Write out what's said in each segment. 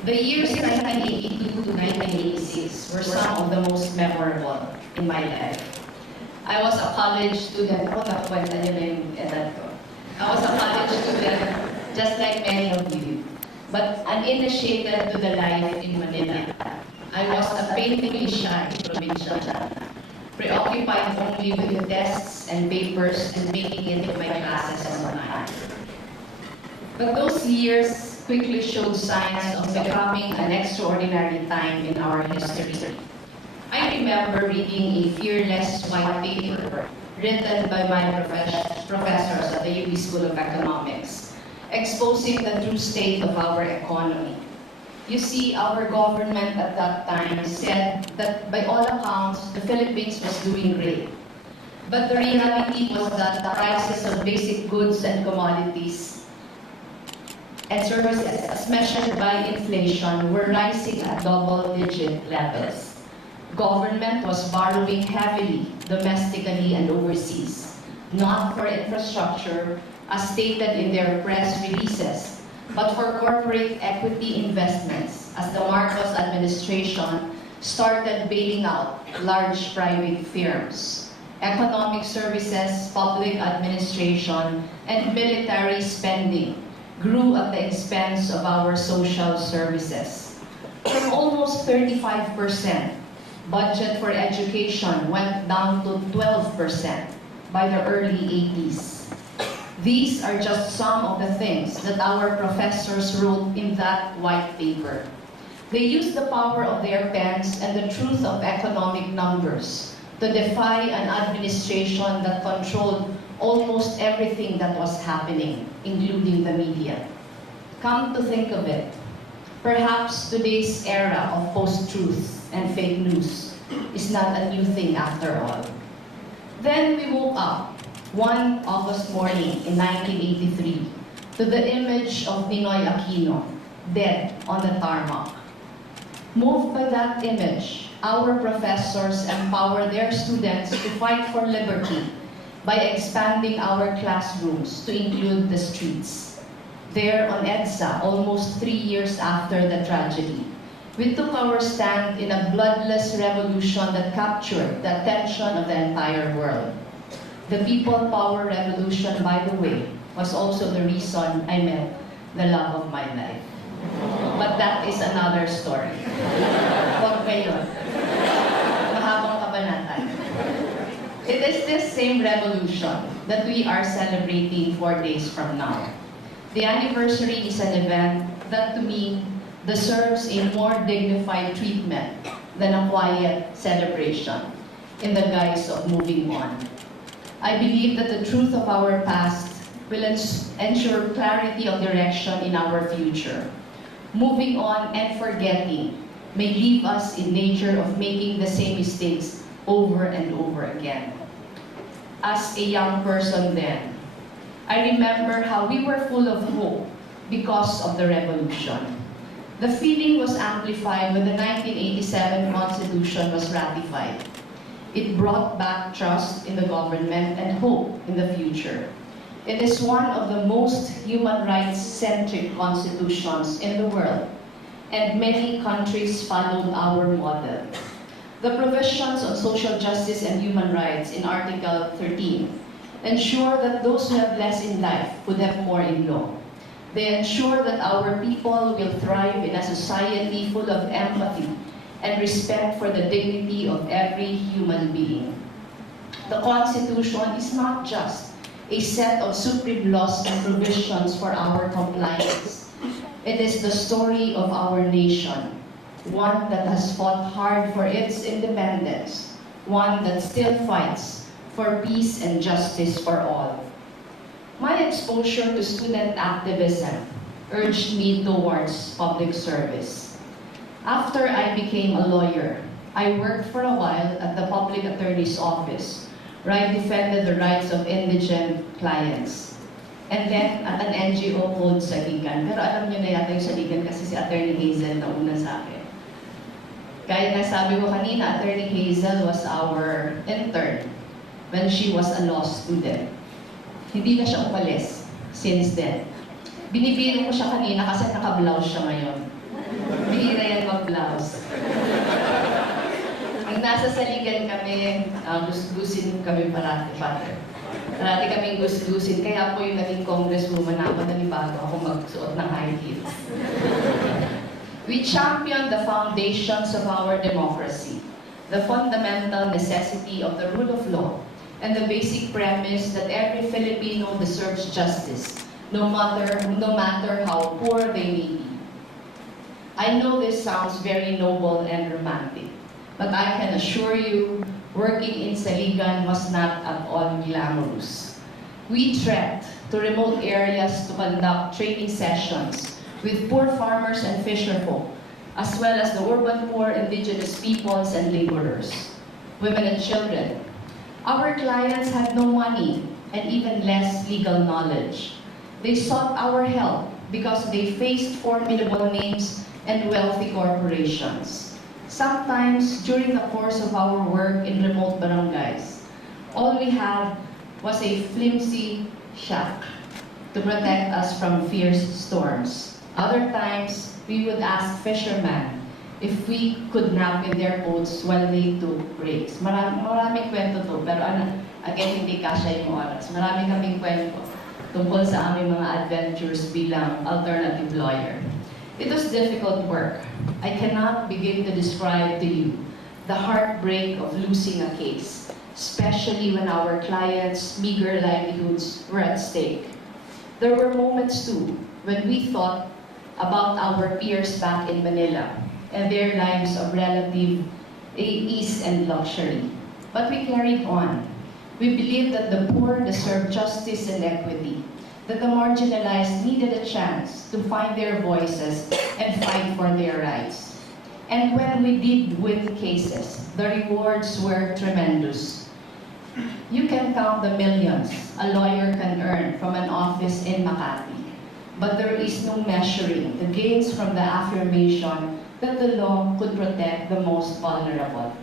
The years 1982 to 1986 were some of the most memorable in my life. I was a college student. Ako, nakwenta niyo na yung edad ko. I was a college student, just like many of you, but uninitiated to the life in Manila. I was a painfully shy provincial, preoccupied only with the desks and papers and making it in my classes online. But those years quickly showed signs of becoming an extraordinary time in our history. I remember reading a fearless white paper written by my professors at the UP School of Economics, exposing the true state of our economy. You see, our government at that time said that by all accounts, the Philippines was doing great. But the reality was that the prices of basic goods and commodities and services, as measured by inflation, were rising at double-digit levels. Government was borrowing heavily, domestically and overseas, not for infrastructure, as stated in their press releases, but for corporate equity investments, as the Marcos administration started bailing out large private firms, economic services, public administration, and military spending grew at the expense of our social services. From almost 35%, budget for education went down to 12% by the early 80s. These are just some of the things that our professors wrote in that white paper. They used the power of their pens and the truth of economic numbers to defy an administration that controlled almost everything that was happening, including the media. Come to think of it, perhaps today's era of post-truth and fake news is not a new thing after all. Then we woke up one August morning in 1983 to the image of Ninoy Aquino, dead on the tarmac. Moved by that image, our professors empower their students to fight for liberty by expanding our classrooms to include the streets. There on EDSA, almost 3 years after the tragedy, we took our stand in a bloodless revolution that captured the attention of the entire world. The People Power Revolution, by the way, was also the reason I met the love of my life. But that is another story. Huwag ngayon. Mahabang kabanatan. It is this same revolution that we are celebrating 4 days from now. The anniversary is an event that, to me, deserves a more dignified treatment than a quiet celebration in the guise of moving on. I believe that the truth of our past will ensure clarity of direction in our future. Moving on and forgetting may leave us in danger of making the same mistakes over and over again. As a young person then, I remember how we were full of hope because of the revolution. The feeling was amplified when the 1987 Constitution was ratified. It brought back trust in the government and hope in the future. It is one of the most human rights-centric constitutions in the world, and many countries followed our model. The provisions on social justice and human rights in Article 13 ensure that those who have less in life would have more in law. They ensure that our people will thrive in a society full of empathy and respect for the dignity of every human being. The Constitution is not just a set of supreme laws and provisions for our compliance. It is the story of our nation, one that has fought hard for its independence, one that still fights for peace and justice for all. My exposure to student activism urged me towards public service. After I became a lawyer, I worked for a while at the Public Attorney's Office, where I defended the rights of indigent clients. And then at an NGO called Saligan. Pero alam niyo na yata yung Saligan kasi si Attorney Hazel na una sa akin. Kaya nasabi ko kanina, Attorney Hazel was our intern when she was a law student. Hindi na siya umalis since then. Binibiro ko siya kanina kasi naka-blouse siya ngayon. Bihira yan mag-blouse. Nung nasa saligan kami, gusgusin kami parati. Parati kaming gusgusin. Kaya po yung naging congresswoman ako, nanibago ako magsuot ng high heels. We champion the foundations of our democracy, the fundamental necessity of the rule of law, and the basic premise that every Filipino deserves justice, no matter how poor they may be. I know this sounds very noble and romantic, but I can assure you, working in Saligan was not at all glamorous. We trekked to remote areas to conduct training sessions with poor farmers and fisherfolk, as well as the urban poor, indigenous peoples, and laborers, women and children. Our clients had no money and even less legal knowledge. They sought our help because they faced formidable names and wealthy corporations. Sometimes, during the course of our work in remote barangays, all we had was a flimsy shack to protect us from fierce storms. Other times, we would ask fishermen if we could nap in their boats while they took breaks. Maraming kwento to, pero again, hindi kasya yung oras. Marami kaming kwento tungkol sa aming mga adventures bilang alternative lawyer. It was difficult work. I cannot begin to describe to you the heartbreak of losing a case, especially when our clients' meager livelihoods were at stake. There were moments too when we thought about our peers back in Manila and their lives of relative ease and luxury. But we carried on. We believed that the poor deserved justice and equity, that the marginalized needed a chance to find their voices and fight for their rights. And when we did win cases, the rewards were tremendous. You can count the millions a lawyer can earn from an office in Makati, but there is no measuring the gains from the affirmation that the law could protect the most vulnerable.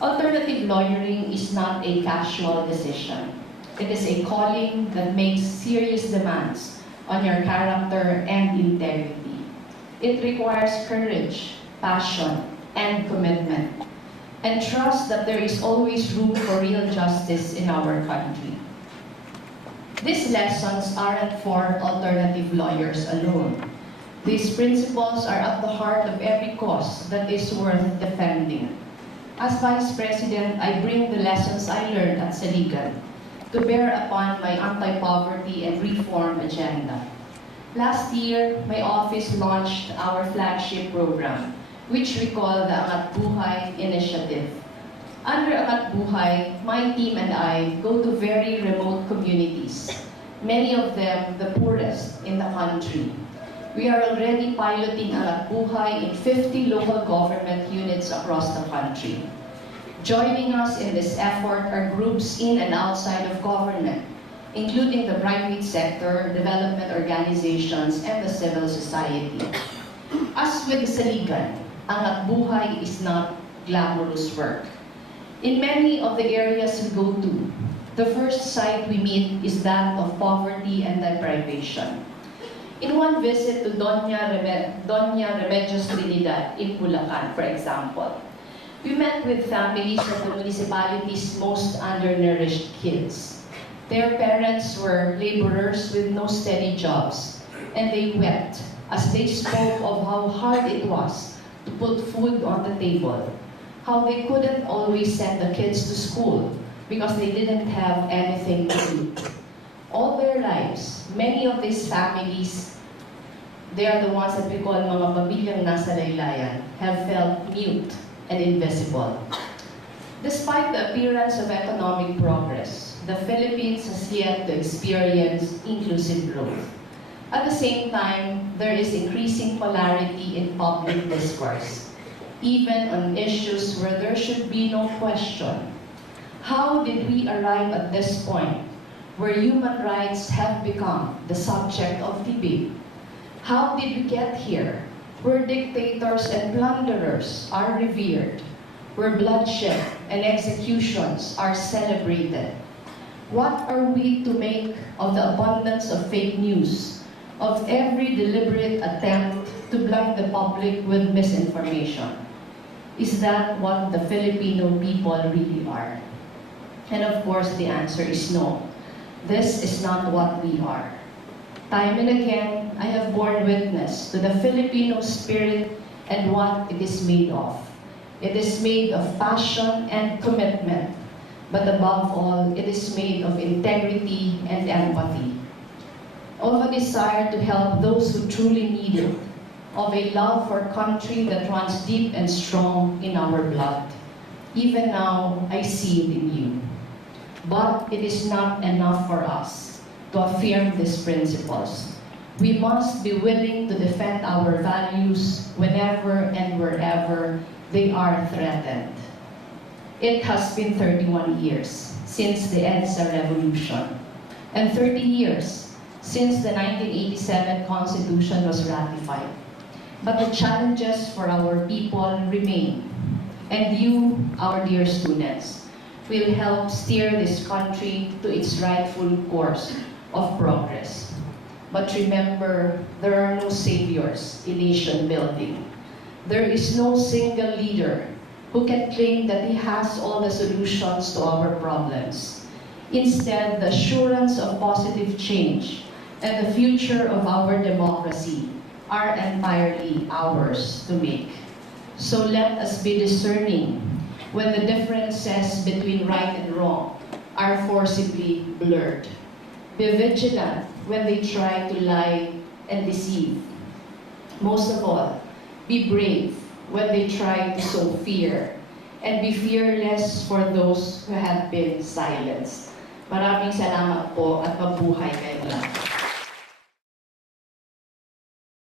Alternative lawyering is not a casual decision. It is a calling that makes serious demands on your character and integrity. It requires courage, passion, and commitment, and trust that there is always room for real justice in our country. These lessons aren't for alternative lawyers alone. These principles are at the heart of every cause that is worth defending. As Vice President, I bring the lessons I learned at Saligan to bear upon my anti-poverty and reform agenda. Last year, my office launched our flagship program, which we call the Angat Buhay Initiative. Under Angat Buhay, my team and I go to very remote communities, many of them the poorest in the country. We are already piloting Angat Buhay in 50 local government units across the country. Joining us in this effort are groups in and outside of government, including the private sector, development organizations, and the civil society. As with Saligan, Angat Buhay is not glamorous work. In many of the areas we go to, the first sight we meet is that of poverty and deprivation. In one visit to Doña Remedios Trinidad in Bulacan, for example, we met with families of the municipality's most undernourished kids. Their parents were laborers with no steady jobs, and they wept as they spoke of how hard it was to put food on the table, how they couldn't always send the kids to school because they didn't have anything to eat. All their lives, many of these families, they are the ones that we call mga pamilyang nasa laylayan, have felt mute and invisible. Despite the appearance of economic progress, the Philippines has yet to experience inclusive growth. At the same time, there is increasing polarity in public discourse, even on issues where there should be no question. How did we arrive at this point, where human rights have become the subject of debate? How did we get here, where dictators and plunderers are revered, where bloodshed and executions are celebrated? What are we to make of the abundance of fake news, of every deliberate attempt to blind the public with misinformation. Is that what the Filipino people really are? And of course, the answer is no. This is not what we are. Time and again, I have borne witness to the Filipino spirit and what it is made of. It is made of passion and commitment, but above all, it is made of integrity and empathy, of a desire to help those who truly need it, of a love for country that runs deep and strong in our blood. Even now, I see it in you. But it is not enough for us to affirm these principles. We must be willing to defend our values whenever and wherever they are threatened. It has been 31 years since the EDSA revolution, and 30 years since the 1987 Constitution was ratified. But the challenges for our people remain, and you, our dear students, will help steer this country to its rightful course of progress. But remember, there are no saviors in nation building. There is no single leader who can claim that he has all the solutions to our problems. Instead, the assurance of positive change and the future of our democracy are entirely ours to make. So let us be discerning when the differences between right and wrong are forcibly blurred. Be vigilant when they try to lie and deceive. Most of all, be brave when they try to sow fear, and be fearless for those who have been silenced. Maraming salamat po at mabuhay kayo lahat.